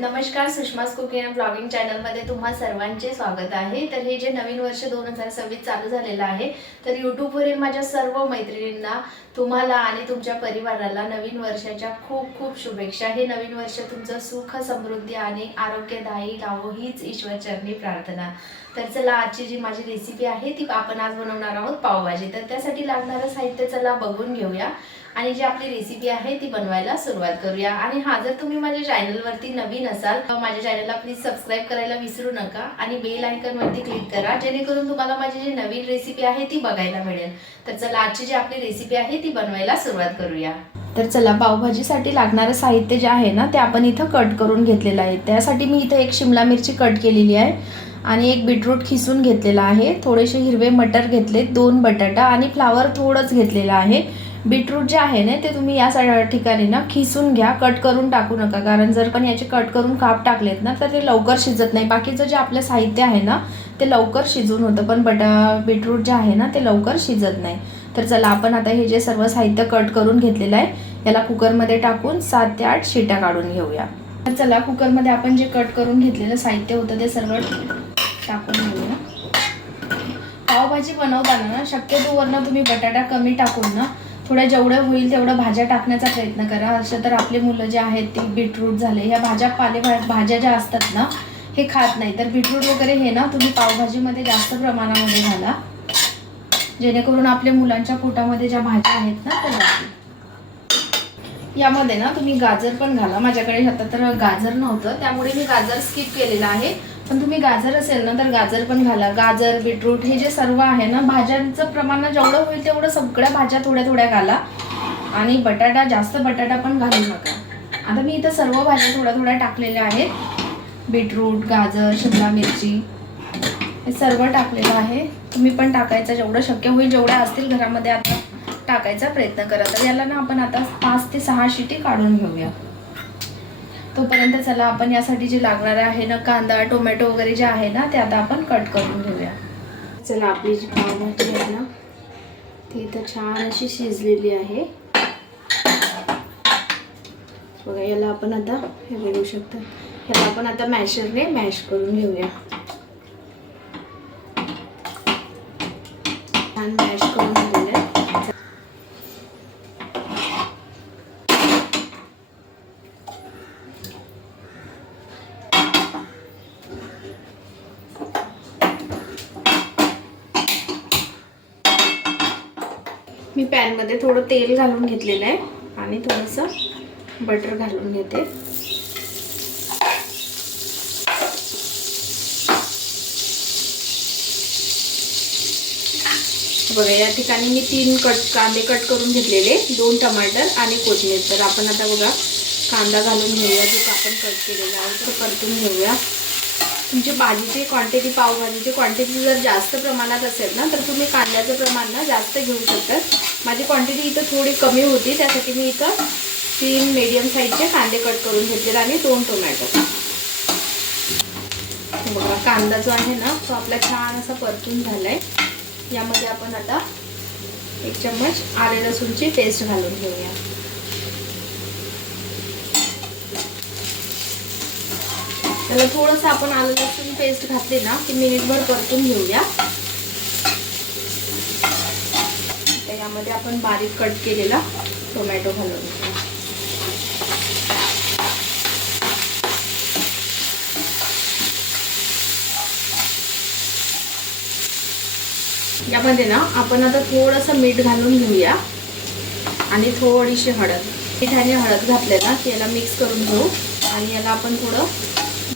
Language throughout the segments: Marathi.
नमस्कार, सुषमास कुकिंग अँड ब्लॉगिंग चॅनलमध्ये तुम्हा सर्वांचे स्वागत आहे। तर हे जे नवीन वर्ष 2026 चालू झालेलं आहे, तर यूट्यूबवरील माझ्या सर्व मैत्रिणींना, तुम्हाला आणि तुमच्या परिवाराला नवीन वर्षाच्या खूप खूप शुभेच्छा। हे नवीन वर्ष तुमचं सुख, समृद्धी आणि आरोग्यदायी लावो हीच ईश्वरचरणी प्रार्थना। तर चला, आजची जी माझी रेसिपी आहे ती आपण आज बनवणार आहोत पावभाजी। तर त्यासाठी लागणारं साहित्य चला बघून घेऊया आणि जी आपली रेसिपी आहे ती बनवायला सुरुवात करूया। आणि हा, जर तुम्ही माझ्या चॅनलवरती नवीन असाल तर माझ्या चॅनलला प्लीज सबस्क्राइब करायला विसरू नका आणि बेल आयकॉनवरती क्लिक करा, जेणेकरून तुम्हाला माझी जी नवीन रेसिपी आहे ती बघायला मिळेल। तर चला, आजची जी आपली रेसिपी आहे ती बनवायला सुरुवात करूया। तर चला, पावभाजीसाठी लागणारं साहित्य जे आहे ना ते आपण इथं कट करून घेतलेलं आहे। त्यासाठी मी इथं एक शिमला मिरची कट केलेली आहे आणि एक बीटरूट खिसून घेतलेला आहे, थोडेसे हिरवे मटर घेतले, 2 बटाटा आणि फ्लावर थोडंच घेतलेलं आहे। बीटरूट जे आहे ना ते तुम्ही या ठिकाणी ना खिसून घ्या, कट करून टाकू नका, कारण जर पण याचे कट करून काप टाकलेत ना तर ते लवकर शिजत नाही। बाकीचं जे आपलं साहित्य आहे ना ते लवकर शिजून होतं, पण बीटरूट जे आहे ना ते लवकर शिजत नाही। तर चला, आपण आता हे जे सर्व साहित्य कट करून घेतलेलं आहे याला कुकरमध्ये टाकून 7 ते 8 शिट्या काढून घेऊया। तर चला, कुकरमध्ये आपण जे कट करून घेतलेलं साहित्य होतं ते सर्व टाकून घेऊया। पावभाजी बनवताना ना शक्यतो वरनं तुम्ही बटाटा कमी टाकून ना थोड्या जेवढं होईल तेवढं भाज्या टाकण्याचा प्रयत्न करा। असं तर आपले मुलं जे आहेत ते बीटरूट झाले, ह्या भाज्या ज्या असतात ना हे खात नाही, तर बीटरूट वगैरे हे ना तुम्ही पावभाजीमध्ये जास्त प्रमाणामध्ये घाला, जेणेकरून आपल्या मुलांच्या पोटामध्ये ज्या भाज्या आहेत ना त्या जातील। यामध्ये ना तुम्ही गाजर पण घाला। माझ्याकडे आता तर गाजर नव्हतं त्यामुळे मी गाजर स्किप केलेलं आहे, पण तुम्ही गाजर असेल ना तर गाजर पण घाला। गाजर, बीटरूट हे जे सर्व आहे ना भाज्यांचं प्रमाण जेवढं होईल तेवढं सगळ्या भाज्या थोड्या थोड्या घाला आणि जास्त बटाटा पण घालू नका। आता मी इथं सर्व भाज्या थोड्या थोड्या टाकलेल्या आहेत, बीटरूट, गाजर, शिमला मिरची हे सर्व टाकलेलं आहे। तुम्ही पण टाकायचं, जेवढं शक्य होईल जेवढ्या असतील घरामध्ये आता टाकायचा प्रयत्न करा। तर याला ना आपण आता 5 ते 6 शिटी काढून घेऊया। तोपर्यंत चला, आपण यासाठी जे लागणार आहे ना कांदा, टोमॅटो वगैरे जे आहे ना ते आता आपण कट करून घेऊया। चला, आपली जी पावभाजी आहे ना ती इथं छान अशी शिजलेली आहे बघा। याला आपण आता हे बघू शकता, याला आपण आता मॅशरने मॅश करून घेऊया। छान मॅश करून घेऊया। मी पॅनमध्ये थोडं तेल घालून घेतलेलं आहे आणि थोडंसं बटर घालून घेते। बघा, या ठिकाणी मी 3 कांदे कट करून घेतलेले, 2 टमाटर आणि कोथिंबीर। तर आपण आता बघा कांदा घालून घेऊया, जो आपण कट केलेला आहे तो परतून घेऊया। तुमची भाजीची क्वांटिटी, पावभाजीची क्वांटिटी जर जास्त प्रमाणात असेल ना तर तुम्ही कांद्याचं प्रमाण ना जास्त घेऊ शकता। माझी क्वांटिटी इथं थोडी कमी होती, त्यासाठी मी इथं 3 मीडियम साईजचे कांदे कट करून घेतलेले आणि 2 टोमॅटो। बघा, कांदा जो आहे ना तो आपला छान असा परतून झालाय। यामध्ये आपण आता 1 चम्मच आले लसूणची पेस्ट घालून घेऊया। त्याला थोडंसं आपण आलं लसूण पेस्ट घातली ना की मिनिटभर परतून घेऊया। यामध्ये आपण बारीक कट केलेला टोमॅटो घालून घेऊया। यामध्ये ना आपण आता थोडंसं मीठ घालून घेऊया आणि थोडीशी हळद। मीठ आणि हळद घातले ना की याला मिक्स करून घेऊ आणि याला आपण थोडं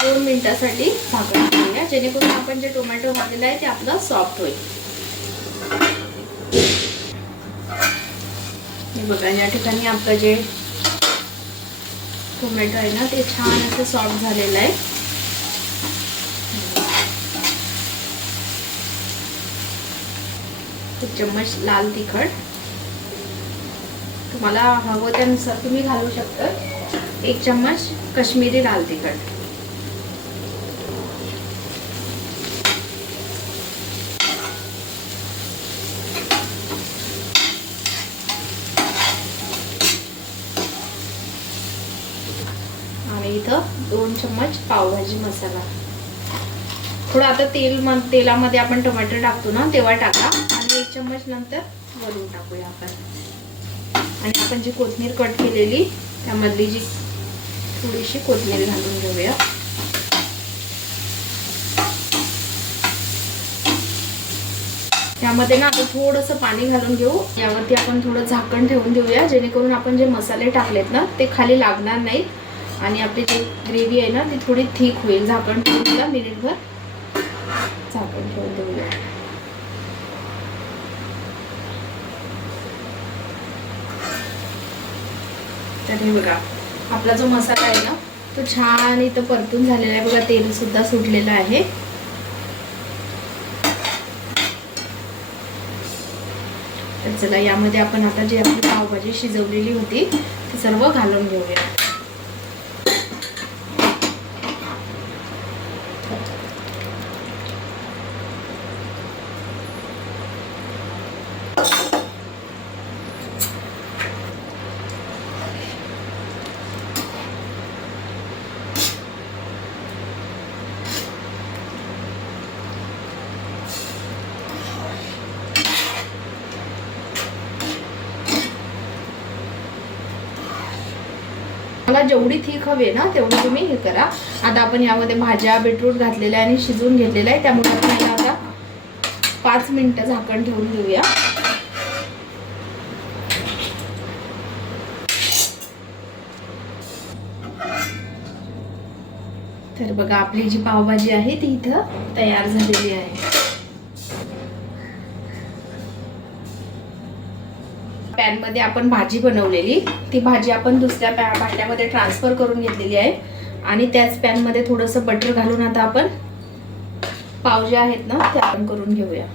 2 मिनिटासाठी झाकून ठेवूया, जेणेकरून आपण जे टोमॅटो घातलेलं आहे ते आपलं सॉफ्ट होईल। हे बघा, या ठिकाणी आपलं जे टोमॅटो आहे ना ते छान असं सॉफ्ट झालेलं आहे। 1 चम्मच लाल तिखट, तुम्हाला हवं त्यानुसार तुम्ही घालू शकता। 1 चम्मच काश्मीरी लाल तिखट, आणि इथं 2 चम्मच पावभाजी मसाला. थोडं आता तेलामध्ये आपण टमाटर टाकतो ना तेव्हा टाका, आणि 1 चम्मच नंतर वरून टाकूया आपण. आणि आपण जी कोथिंबीर कट केलेली त्यामधली जी थोडीशी कोथिंबीर घालून घेऊया. यामध्ये ना आता थोडंसं पाणी घालून घेऊ. यावरती आपण थोडं झाकण ठेवून देऊया, जेणेकरून आपण जे मसाले टाकलेत ना ते खाली लागणार नाहीत आणि आपली जी ग्रेव्ही आहे ना ती थोडी थिक होईल. झाकण ठेवून दिला, मिनिटभर झाकण ठेवून देऊया. तर हे बघा आपला जो मसाला आहे ना तो छान इथं परतून झालेला आहे बघा. तेल सुद्धा सुटलेलं आहे. तर चला यामध्ये आपण आता जी आपली पावभाजी शिजवलेली होती ती सर्व घालून घेऊया. मला जेवढी थिक हवी ना तेवढी तुम्ही हे करा. आता आपण यामध्ये भाज्या बीटरूट घातलेल्या आणि शिजवून घेतलेला आहे, त्यामुळे आपण आता 5 मिनिटं झाकण ठेवून घेऊया. तर बघा आपली जी पावभाजी आहे ती इथं तयार झालेली आहे. पॅन मध्ये आपण भाजी बनवलेली ती भाजी आपण दुसऱ्या भांड्यामध्ये ट्रान्सफर करून घेतलेली आहे, आणि त्याच पॅन मध्ये थोडंसं बटर घालून आता आपण पाव जे आहेत ना ते आपण करून घेऊया.